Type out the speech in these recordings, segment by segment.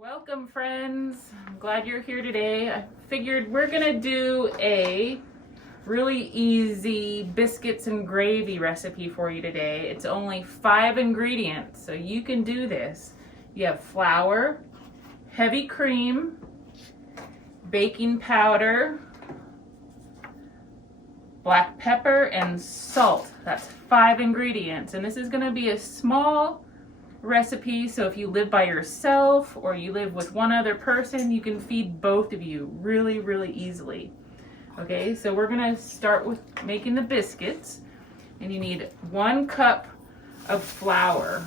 Welcome friends, I'm glad you're here today. I figured we're gonna do a really easy biscuits and gravy recipe for you today. It's only 5 ingredients, so you can do this. You have flour, heavy cream, baking powder, black pepper, and salt. That's 5 ingredients, and this is gonna be a small recipe, so if you live by yourself or you live with one other person, you can feed both of you really easily. Okay, so we're gonna start with making the biscuits, and you need 1 cup of flour,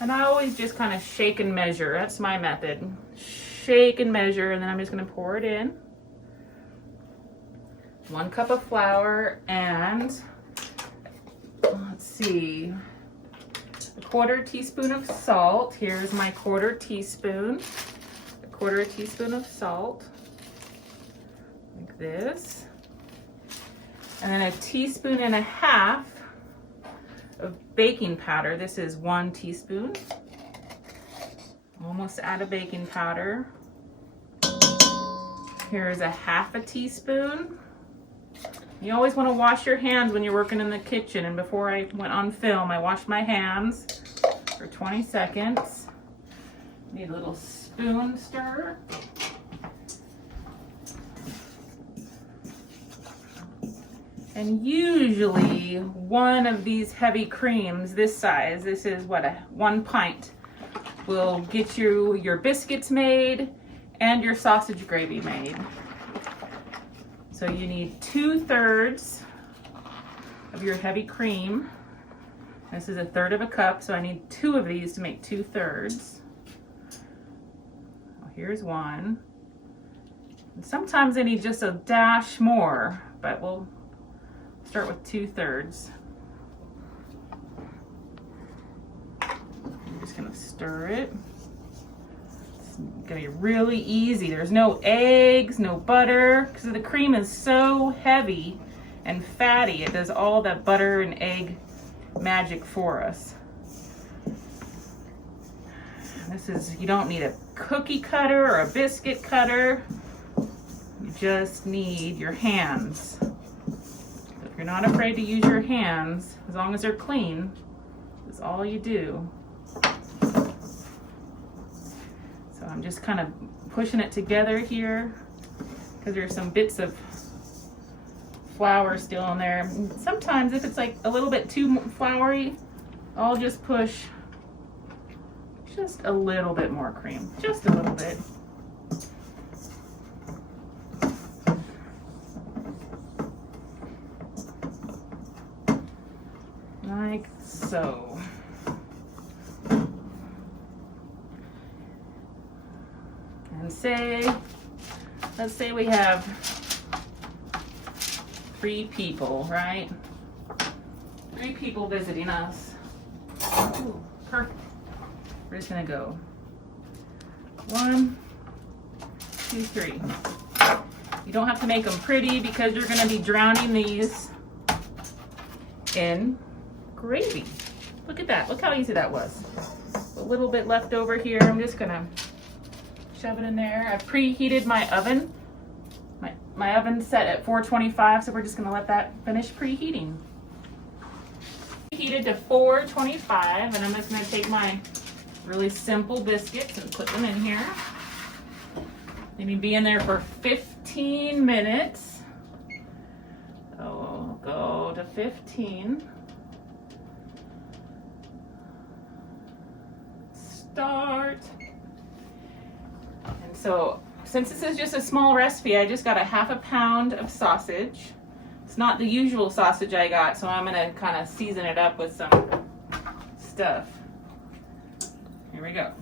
and I always just kind of shake and measure. That's my method. Shake and measure, and then I'm just gonna pour it in. 1 cup of flour, and let's see, a 1/4 teaspoon of salt. Here's my 1/4 teaspoon. A 1/4 teaspoon of salt, like this. And then a 1.5 teaspoons of baking powder. This is 1 teaspoon. Almost out of baking powder. Here's a 1/2 teaspoon. You always want to wash your hands when you're working in the kitchen, and before I went on film, I washed my hands for 20 seconds. Need a little spoon stir. And usually 1 of these heavy creams, this size, this is what, 1 pint, will get you your biscuits made and your sausage gravy made. So you need 2/3 of your heavy cream. This is 1/3 cup, so I need 2 of these to make 2/3. Well, here's 1. And sometimes I need just a dash more, but we'll start with 2/3. I'm just gonna stir it. It's gonna be really easy. There's no eggs, no butter, because the cream is so heavy and fatty. It does all that butter and egg magic for us. This is, you don't need a cookie cutter or a biscuit cutter. You just need your hands. If you're not afraid to use your hands, as long as they're clean, that's all you do. So I'm just kind of pushing it together here because there's some bits of flour still in there. Sometimes if it's like a little bit too floury, I'll just push just a little bit more cream, just a little bit. Like so. And let's say we have 3 people, right? 3 people visiting us. Ooh, perfect. We're just gonna go 1, 2, 3. You don't have to make them pretty because you're gonna be drowning these in gravy. Look at that, look how easy that was. A little bit left over here, I'm just gonna shove it in there. I've preheated my oven. My oven's set at 425, so we're just gonna let that finish preheating. Preheated to 425, and I'm just gonna take my really simple biscuits and put them in here. They need to be in there for 15 minutes. So we'll go to 15. Start. And so, since this is just a small recipe, I just got a 1/2 pound of sausage. It's not the usual sausage I got, so I'm gonna kind of season it up with some stuff. Here we go.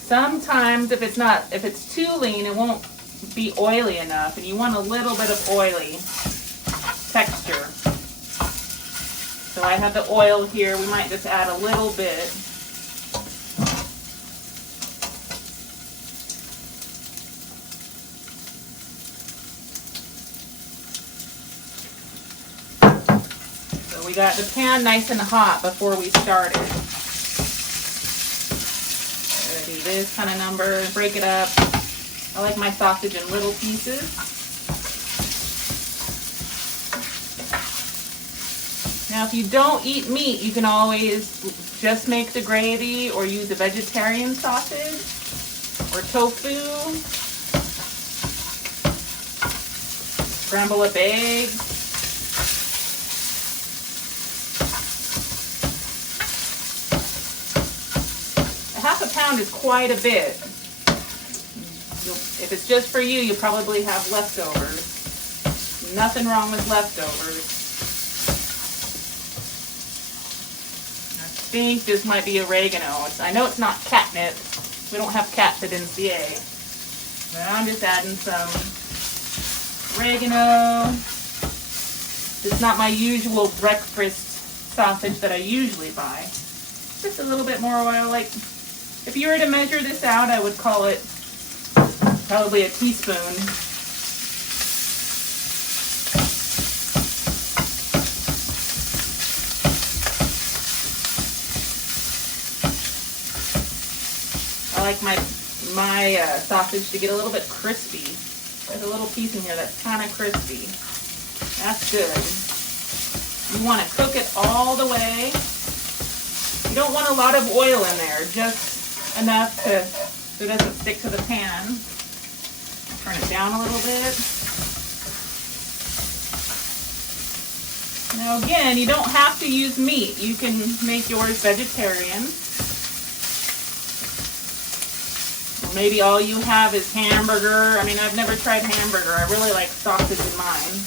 Sometimes if it's too lean, it won't be oily enough, and you want a little bit of oily texture. So I have the oil here. We might just add a little bit. We got the pan nice and hot before we started. I'm gonna do this kind of number, break it up. I like my sausage in little pieces. Now, if you don't eat meat, you can always just make the gravy or use a vegetarian sausage or tofu. Scramble up eggs. A half a pound is quite a bit. If it's just for you, you probably have leftovers. Nothing wrong with leftovers. I think this might be oregano. I know it's not catnip. We don't have cats at NCA. But I'm just adding some oregano. It's not my usual breakfast sausage that I usually buy. Just a little bit more oil. Like, if you were to measure this out, I would call it probably a teaspoon. I like my sausage to get a little bit crispy. There's a little piece in here that's kind of crispy. That's good. You want to cook it all the way. You don't want a lot of oil in there, just enough so it doesn't stick to the pan. Turn it down a little bit. Now again, you don't have to use meat. You can make yours vegetarian. Or maybe all you have is hamburger. I mean, I've never tried hamburger. I really like sausage in mine.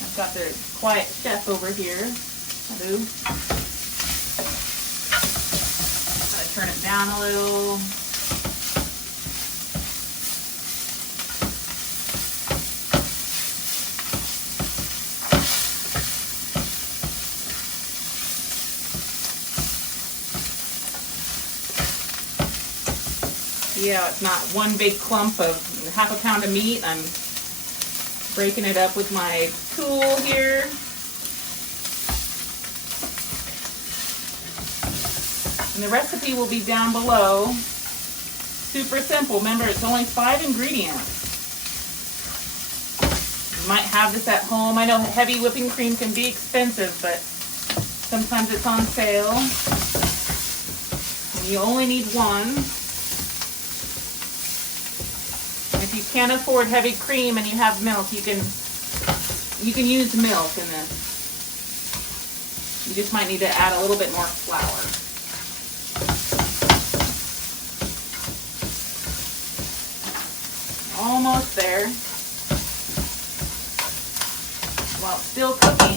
I've got the quiet chef over here. Hello. Gotta turn it down a little. Yeah, it's not one big clump of half a pound of meat. I'm breaking it up with my tool here. And the recipe will be down below. Super simple. Remember, it's only 5 ingredients. You might have this at home. I know heavy whipping cream can be expensive, but sometimes it's on sale. And you only need one. And if you can't afford heavy cream and you have milk, you can use milk in this. You just might need to add a little bit more flour. Almost there. While it's still cooking,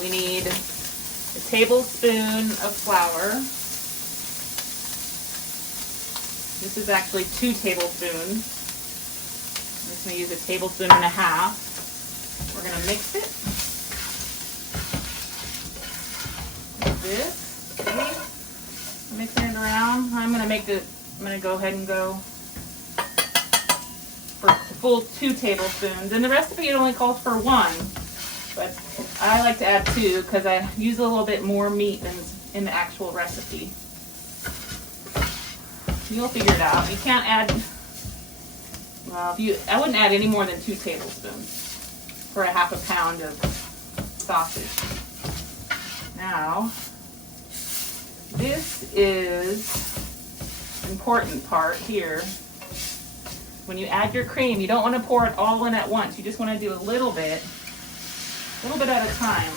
we need a tablespoon of flour. This is actually 2 tablespoons. I'm just going to use a tablespoon and a half. We're going to mix it. Like this. Okay. Mixing it around. I'm going to go ahead and go for a full 2 tablespoons. In the recipe, it only calls for 1, but I like to add 2 because I use a little bit more meat than in the actual recipe. You'll figure it out. You can't add, well, I wouldn't add any more than 2 tablespoons for a half a pound of sausage. Now, this is the important part here. When you add your cream, you don't want to pour it all in at once. You just want to do a little bit at a time.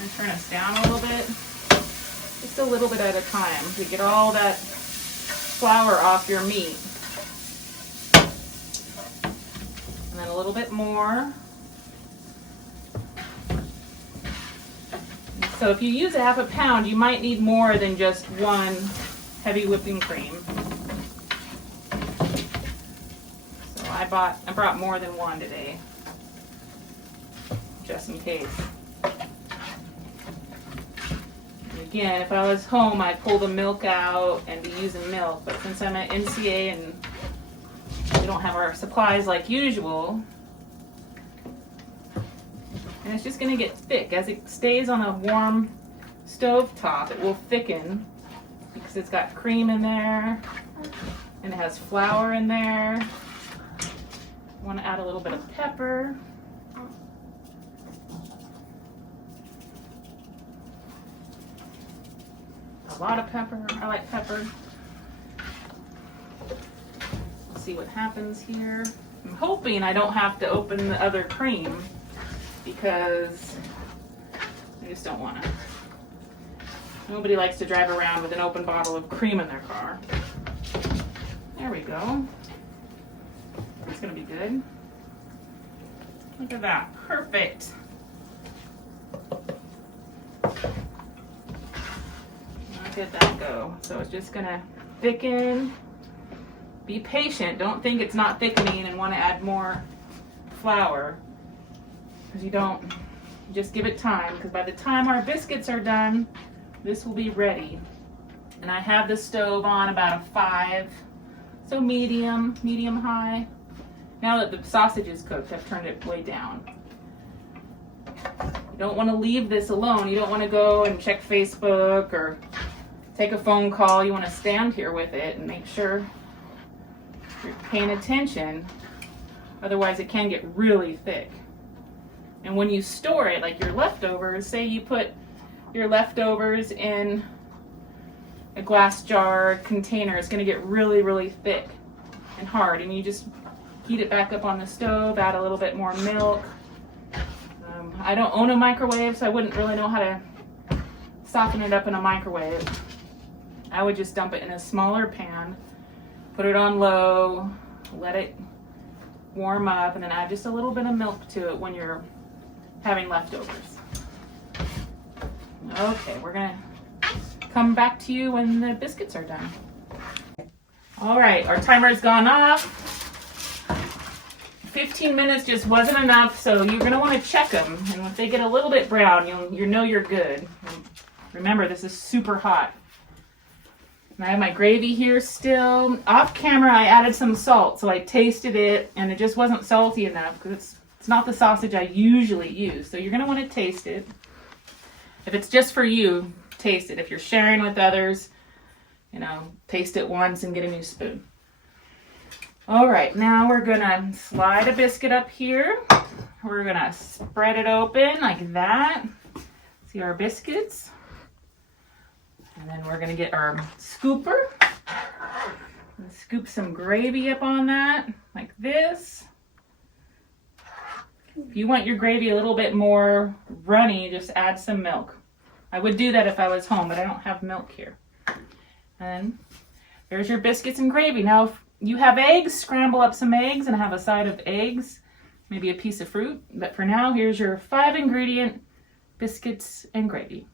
And turn us down a little bit. Just a little bit at a time to get all that flour off your meat. And then a little bit more. So if you use a half a pound, you might need more than just 1 heavy whipping cream. So I brought more than 1 today, just in case. Again, if I was home, I'd pull the milk out and be using milk, but since I'm at NCA and we don't have our supplies like usual, and it's just gonna get thick. As it stays on a warm stove top, it will thicken because it's got cream in there and it has flour in there. I want to add a little bit of pepper. A lot of pepper. I like pepper. Let's see what happens here. I'm hoping I don't have to open the other cream because I just don't want to. Nobody likes to drive around with an open bottle of cream in their car. There we go. It's gonna be good. Look at that, perfect. Look at that go. So it's just gonna thicken. Be patient, don't think it's not thickening and want to add more flour. Because you don't, just give it time, because by the time our biscuits are done, this will be ready. And I have the stove on about a 5, so medium high. Now that the sausage is cooked, I've turned it way down. You don't want to leave this alone. You don't want to go and check Facebook or take a phone call. You want to stand here with it and make sure you're paying attention. Otherwise it can get really thick. And when you store it, like your leftovers, say you put your leftovers in a glass jar container, it's going to get really thick and hard, and you just heat it back up on the stove, add a little bit more milk. I don't own a microwave, so I wouldn't really know how to soften it up in a microwave. I would just dump it in a smaller pan, put it on low, let it warm up, and then add just a little bit of milk to it when you're having leftovers. Okay, we're gonna come back to you when the biscuits are done. All right, our timer's gone off. 15 minutes just wasn't enough, so you're gonna want to check them, and if they get a little bit brown, you know you're good. Remember, this is super hot. And I have my gravy here still. Off camera, I added some salt, so I tasted it, and it just wasn't salty enough because it's not the sausage I usually use. So you're gonna want to taste it. If it's just for you, taste it. If you're sharing with others, taste it once and get a new spoon. All right, now we're gonna slide a biscuit up here. We're gonna spread it open like that. See our biscuits? And then we're gonna get our scooper. And scoop some gravy up on that, like this. If you want your gravy a little bit more runny, just add some milk. I would do that if I was home, but I don't have milk here. And there's your biscuits and gravy. Now, if you have eggs, scramble up some eggs and have a side of eggs, maybe a piece of fruit. But for now, here's your 5-ingredient biscuits and gravy.